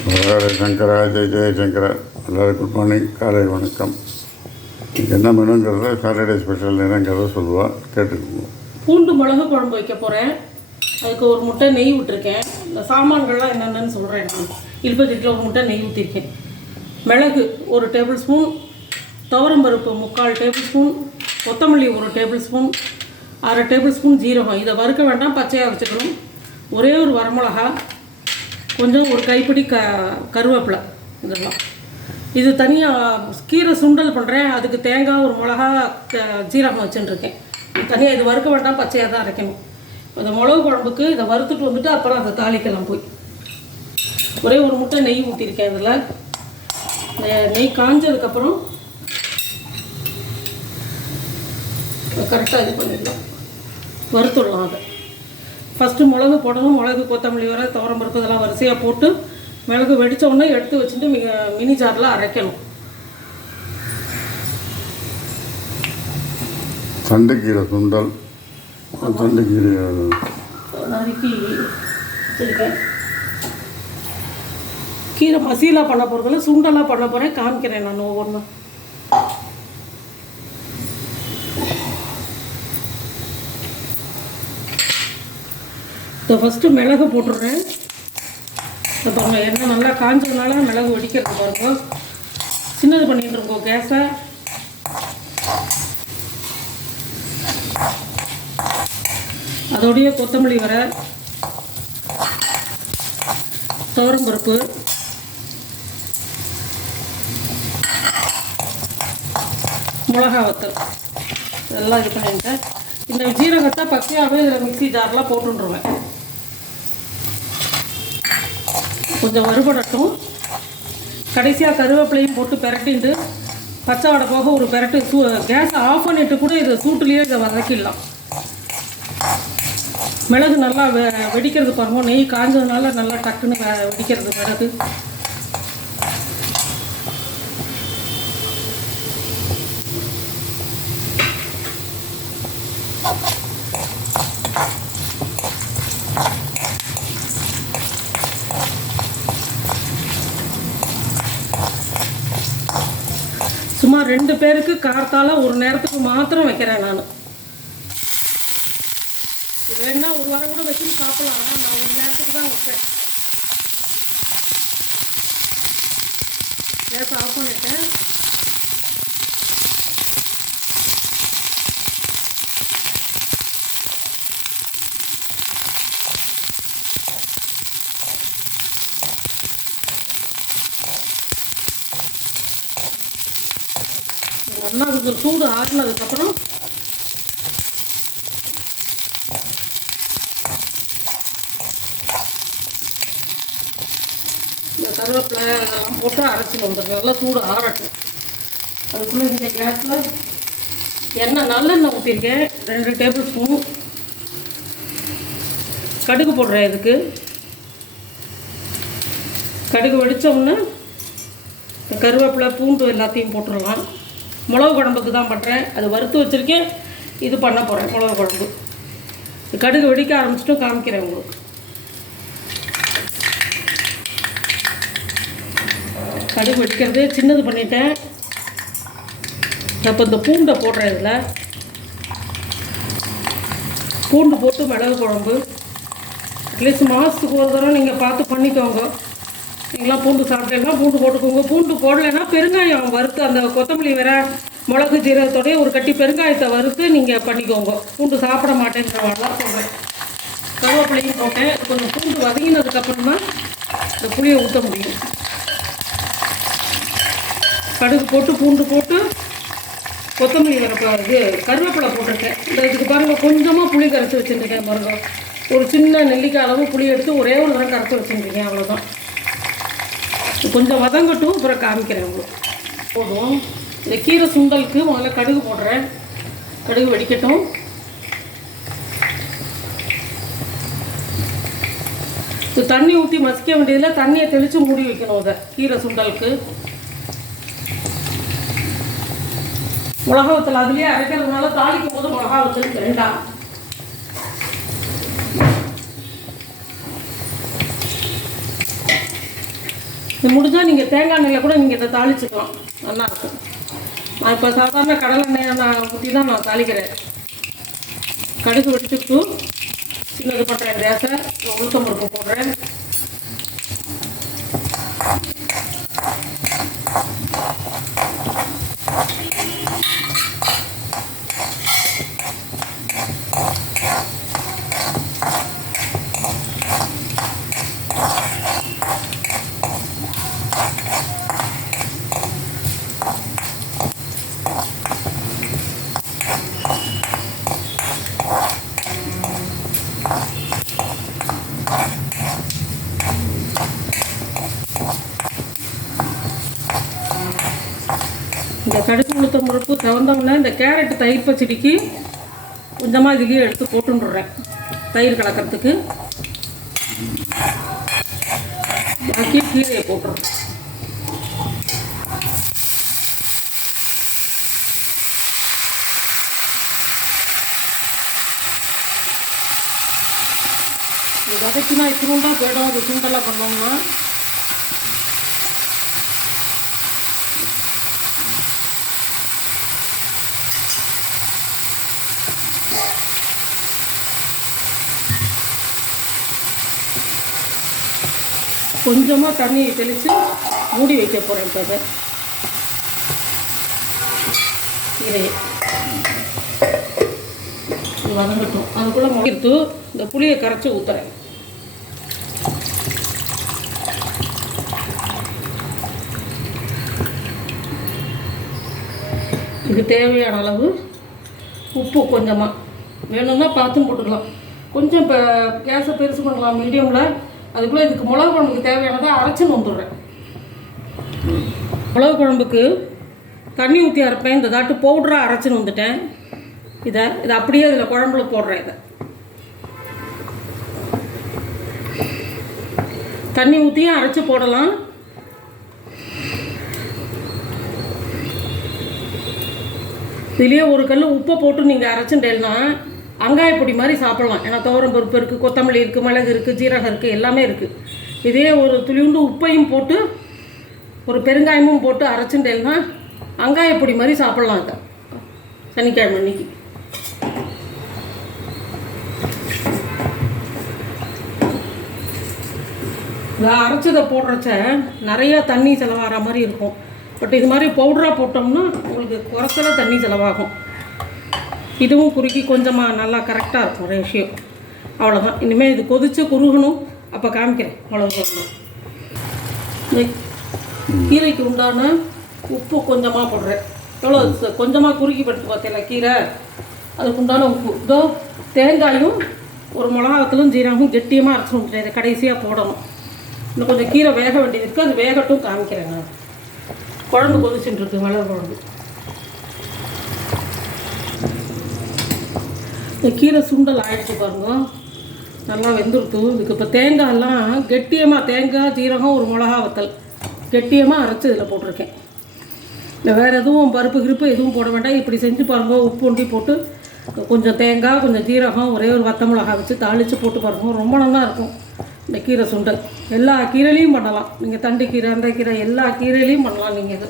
சங்கரா ஜெயசங்கரா எல்லோரும் good morning, காலை வணக்கம். என்ன மெனுங்கிறத சாட்டர்டே ஸ்பெஷல் என்னங்கிறத சொல்லுவாள், கேட்டுக்கோங்க. பூண்டு மிளகு குழம்பு வைக்க போகிறேன். அதுக்கு ஒரு முட்டை நெய் விட்டுருக்கேன். இந்த சாமான்கள்லாம் என்னென்னு சொல்கிறேன். நான் இழுப்பத்திட்டில் ஒரு முட்டை நெய் ஊற்றிருக்கேன். மிளகு 1 டேபிள் ஸ்பூன், துவரம்பருப்பு 3/4 டேபிள் ஸ்பூன், கொத்தமல்லி 1 டேபிள் ஸ்பூன், 1/2 டேபிள் ஸ்பூன் ஜீரகம். இதை வறுக்க வேண்டாம், பச்சையாக வச்சுக்கணும். ஒரே ஒரு வரமிளகா, கொஞ்சம் ஒரு கைப்பிடி கருவேப்பிலை. இதெல்லாம் இது தனியாக கீரை சுண்டல் பண்ணுறேன். அதுக்கு தேங்காய், ஒரு மிளகா, ஜீரகம் வச்சுட்டுருக்கேன். தனியாக இது வறுக்க வேண்டாம், பச்சையாக தான் அரைக்கணும். இந்த மிளகு குழம்புக்கு இதை வறுத்துட்டு வந்துட்டு அப்புறம் அதை தாளிக்கலாம். போய் ஒரே ஒரு முட்டை நெய் ஊற்றிருக்கேன். இதில் நெய் காஞ்சதுக்கப்புறம் கரெக்டாக இது பண்ணிடலாம், வறுத்துடலாம். அதை ஃபஸ்ட்டு மிளகு போடணும். மிளகு, கொத்தமல்லி வர, துவரம்பருப்பு இதெல்லாம் வரிசையாக போட்டு மிளகு வெடித்த உடனே எடுத்து வச்சுட்டு மினி ஜாரில் அரைக்கணும். தண்டுக்கீரை சுண்டல், தண்டுக்கீரை நறுக்கி வச்சுருக்கேன். கீரை மசீலா பண்ண போகிறதில்ல, சுண்டலாக பண்ண போகிறேன். காமிக்கிறேன் நான் ஒவ்வொன்றும். இப்போ ஃபஸ்ட்டு மிளகு போட்டுடுறேன். இப்போ பாருங்க, எண்ணெய் நல்லா காஞ்சதுனால மிளகு வெடிக்கிறது பாருங்க. சின்னது பண்ணிட்டு இருக்கோம் கேஸை. அதோடைய கொத்தமல்லி வர, துவரம்பருப்பு, மிளகா வத்தல் இதெல்லாம் இது பண்ணிட்டேன். இந்த ஜீரகத்தை பச்சையாகவே இதில் மிக்ஸி ஜார்லாம் போட்டுருவேன். கொஞ்சம் வறுபடட்டும். கடைசியாக கருவேப்பிலையும் போட்டு பெரட்டிட்டு பச்சை வடை போக ஒரு பெரட்டு கேஸை ஆஃப் பண்ணிவிட்டு கூட இதை சூட்டுலேயே இதை வதக்கிடலாம். மிளகு நல்லா வெடிக்கிறது பாருங்க. நெய் காஞ்சதுனால நல்லா டக்குன்னு வெடிக்கிறது மிளகு. சும்மா 2 பேருக்கு காரத்தால் ஒரு நேரத்துக்கு மாத்திரம் வைக்கிறேன் நான். இது வேணுன்னா ஒரு வாரம் கூட வச்சு சாப்பிடலாம். நான் ஒரு நேரத்துக்கு தான் வைப்பேன். கேஸ் ஆஃப் பண்ணிட்டேன். நல்லா கொஞ்சம் சூடு ஆறினதுக்கப்புறம் இந்த கருவேப்பிலை இதெல்லாம் போட்டு அரைச்சிட்டு வந்துடுங்க. நல்லா சூடு ஆறட்டும். அதுக்குள்ளே இந்த கேஸில் எண்ணெய் நல்லெண்ணெய் ஊற்றிருக்கேன். 2 டேபிள் ஸ்பூன் கடுகு போடுறேன். இதுக்கு கடுகு வெடித்தோம்னா கருவேப்பிலை, பூண்டு எல்லாத்தையும் போட்டுடலாம். மிளகு குழம்புக்கு தான் பண்ணுறேன். அது வறுத்து வச்சுருக்கேன். இது பண்ண போகிறேன் மிளகு குழம்பு. கடுகு வெடிக்க ஆரம்பிச்சிட்டும் காமிக்கிறேன் உங்களுக்கு. கடுகு வெடிக்கிறதே சின்னது பண்ணிட்டேன். இப்போ இந்த பூண்டை போடுறேன். இதில் பூண்டு போட்டு மிளகு குழம்பு அட்லீஸ்ட் மாதத்துக்கு ஒரு தடவை நீங்கள் பார்த்து பண்ணிக்கோங்க. நீங்களாம் பூண்டு சாப்பிட்டீங்கன்னா பூண்டு போட்டுக்கோங்க. பூண்டு போடலைன்னா பெருங்காயம் வறுத்து, அந்த கொத்தமல்லி வேற, மிளகு, ஜீரகத்தோடைய ஒரு கட்டி பெருங்காயத்தை வறுத்து நீங்கள் பண்ணிக்கோங்க. பூண்டு சாப்பிட மாட்டேங்கிறவாடலாம் சொல்கிறேன். கருவேப்பிலையும் போட்டேன். கொஞ்சம் பூண்டு வதங்கினதுக்கப்புறம் தான் இந்த புளியை ஊற்ற முடியும். கடுகு போட்டு, பூண்டு போட்டு, கொத்தமல்லி வரப்போ கருவேப்பிலை போட்டிருக்கேன். இந்த இதுக்கு பாருங்கள், கொஞ்சமாக புளி கரைச்சி வச்சுருக்கேன் பாருங்க. ஒரு சின்ன நெல்லிக்காய் அளவு புளி எடுத்து ஒரே ஒரு தரம் கரைச்சி வச்சுருக்கேன். அவ்வளோதான். கொஞ்சம் வதங்கட்டும், அப்புறம் காமிக்கிறேன் உங்களுக்கு. போடுவோம். இந்த கீரை சுண்டலுக்கு முதல்ல கடுகு போடுறேன். கடுகு வெடிக்கட்டும். இது தண்ணி ஊற்றி மசிக்க வேண்டியதில் தண்ணியை தெளித்து மூடி வைக்கணும். அதை கீரை சுண்டலுக்கு மிளகா வத்தல் அதுலேயே அரைக்கிறதுனால தாளிக்கும் போது மிளகா வத்தல் வேண்டாம். இது முடிஞ்சால் நீங்கள் தேங்காய் எண்ணெயில் கூட நீங்கள் இதை தாளிச்சுக்கலாம், நல்லாயிருக்கும். நான் இப்போ சாதாரண கடலை எண்ணெயை நான் ஊற்றி தான் நான் தாளிக்கிறேன். கடுகு வெடிச்சுட்டு சின்னது பண்ணுறேன் கேஸை, உளுத்தம் பருப்பு போடுறேன். இந்த கடுகு உளுத்தம் பருப்பு தவந்தோடனே இந்த கேரட் தயிர் பச்சடிக்கு கொஞ்சமாக இதுலேயே எடுத்து போட்டுடுறேன், தயிர் கலக்கிறதுக்கு. பாக்கி கீரையை போட்டுறேன். இது வதக்கினா இத்தினுண்டா போயிடும், அது சுண்டெல்லாம் பண்ணோம்னா. கொஞ்சமாக தண்ணி தெளித்து மூடி வைக்க போகிறேன். இப்போ இதை கீரையை வதங்கட்டும். அதுக்குள்ளே முடித்து இந்த புளியை கரைச்சி ஊற்றுறேன். இதுக்கு தேவையான அளவு உப்பு கொஞ்சமாக வேணும்னா பார்த்தும் போட்டுக்கலாம். கொஞ்சம் இப்போ கேஸை பெருசு பண்ணலாம் மீடியமில். அதுக்குள்ளே இதுக்கு மிளகு குழம்புக்கு தேவையானதை அரைச்சின்னு வந்துடுறேன். மிளகு குழம்புக்கு தண்ணி ஊற்றி அரைப்பேன். இந்த தாட்டு பவுடராக அரைச்சின்னு வந்துட்டேன். இதை அப்படியே இதில் குழம்புல போடுறேன். இதை தண்ணி ஊற்றியும் அரைச்சி போடலாம். இதுலேயே ஒரு கல் உப்பை போட்டு நீங்கள் அரைச்சுட்டேன்னா வெங்காயப்பொடி மாதிரி சாப்பிட்லாம். ஏன்னா துவரம் பருப்பு இருக்குது, கொத்தமல்லி இருக்குது, மிளகு இருக்குது, ஜீரகம் இருக்குது, எல்லாமே இருக்குது. இதே ஒரு துளியுண்டு உப்பையும் போட்டு ஒரு பெருங்காயமும் போட்டு அரைச்சுட்டேன்னா வெங்காயப்பொடி மாதிரி சாப்பிட்லாம். இதை சனிக்கிழமை அன்னைக்கு இதை அரைச்சதை போடுறச்ச நிறையா தண்ணி செலவாகிற மாதிரி இருக்கும். பட் இது மாதிரி பவுடராக போட்டோம்னா உங்களுக்கு குறைச்சல தண்ணி செலவாகும். இதுவும் குறுக்கி கொஞ்சமாக நல்லா கரெக்டாக இருக்கும் ரேஷியோ. அவ்வளோதான். இனிமேல் இது கொதித்து குறுகணும், அப்போ காமிக்கிறேன். அவ்வளோ இந்த கீரைக்கு உண்டான உப்பு கொஞ்சமாக போடுறேன். எவ்வளோ கொஞ்சமாக குறுக்கி படுத்து பார்த்தேன் கீரை, அதுக்கு உண்டான உப்பு. இதோ தேங்காயும் ஒரு மிளகாத்தலும் ஜீரகமும் கெட்டியமாக அரைச்சி இதை கடைசியாக போடணும். இன்னும் கொஞ்சம் கீரை வேக வேண்டியது இருக்குது, அது வேகட்டும் காமிக்கிறேன். நான் குழம்பு கொதிச்சுட்டு இருக்கு, மிளகு குழம்பு. இந்த கீரை சுண்டல் ஆயிடுச்சு பாருங்க, நல்லா வெந்துடுத்து. இதுக்கு இப்போ தேங்காயெல்லாம் கெட்டியமாக, தேங்காய் ஜீரகம் ஒரு மிளகா வத்தல் கெட்டியமாக அரைச்சி இதில் போட்டிருக்கேன். இல்லை வேறு எதுவும் பருப்பு கிருப்பு எதுவும் போட வேண்டாம். இப்படி செஞ்சு பாருங்க. உப்பு ஒண்டி போட்டு கொஞ்சம் தேங்காய், கொஞ்சம் ஜீரகம், ஒரே ஒரு வத்த மிளகா வச்சு தாளித்து போட்டு பாருங்க. ரொம்ப நல்லா இருக்கும் இந்த கீரை சுண்டல். எல்லா கீரையிலையும் பண்ணலாம். நீங்கள் தண்டு கீரை, அந்த கீரை, எல்லா கீரையிலையும் பண்ணலாம். நீங்கள் இது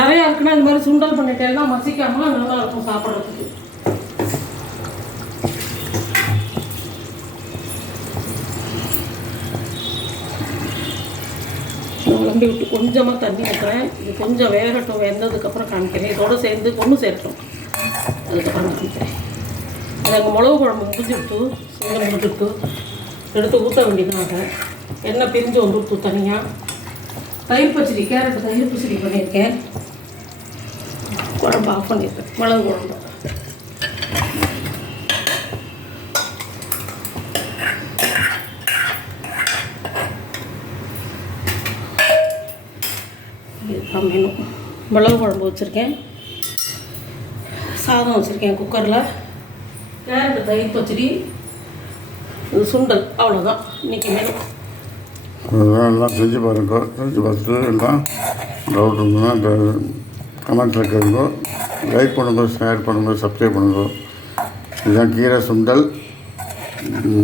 நிறையா இருக்குன்னா இந்த மாதிரி சுண்டல் பண்ணிட்டேன்னா மசிக்காமல் நல்லா இருக்கும் சாப்பிட்றதுக்கு. விளம்பி விட்டு கொஞ்சமாக தண்ணி ஊற்றுறேன். இது கொஞ்சம் வேகட்டும், வெந்ததுக்கப்புறம் காமிக்கிறேன். இதோடு சேர்ந்து ஒன்று சேரட்டும், அதுக்கப்புறம் காமிக்கிறேன். எனக்கு மிளகு குழம்பு முடிஞ்சுட்டு சுண்டல் முடிஞ்சுட்டு எடுத்து ஊற்ற வேண்டியதாக எண்ணெய் பிரிஞ்சு வந்துட்டு தனியாக. தயிர் பச்சடி, கேரட் தயிர் பச்சடி பண்ணியிருக்கேன். குழம்பு ஆஃப் பண்ணியிருக்கேன். மிளகு குழம்பு மெனு. மிளகு குழம்பு வச்சுருக்கேன், சாதம் வச்சுருக்கேன் குக்கரில், கேரட் தயிர் பச்சடி, இது சுண்டல். அவ்வளோதான் இன்றைக்கி மெனு. எல்லாம் செஞ்சு பாருங்க. செஞ்சு பார்த்துட்டு எல்லாம் டவுட் இருந்ததுன்னா கமெண்ட்டில் கேளுங்க. லைக் பண்ணுங்க, ஷேர் பண்ணுங்க, சப்ஸ்கிரைப் பண்ணுங்க. இதுதான் கீரை சுண்டல்,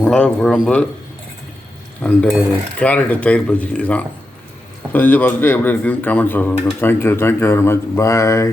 மிளகு குழம்பு அண்டு கேரட்டு தயிர் பச்சடி. இதுதான் செஞ்சு பார்த்துட்டு எப்படி இருக்குன்னு கமெண்ட்ஸில் சொல்லுங்கள். Thank you very much. பாய்.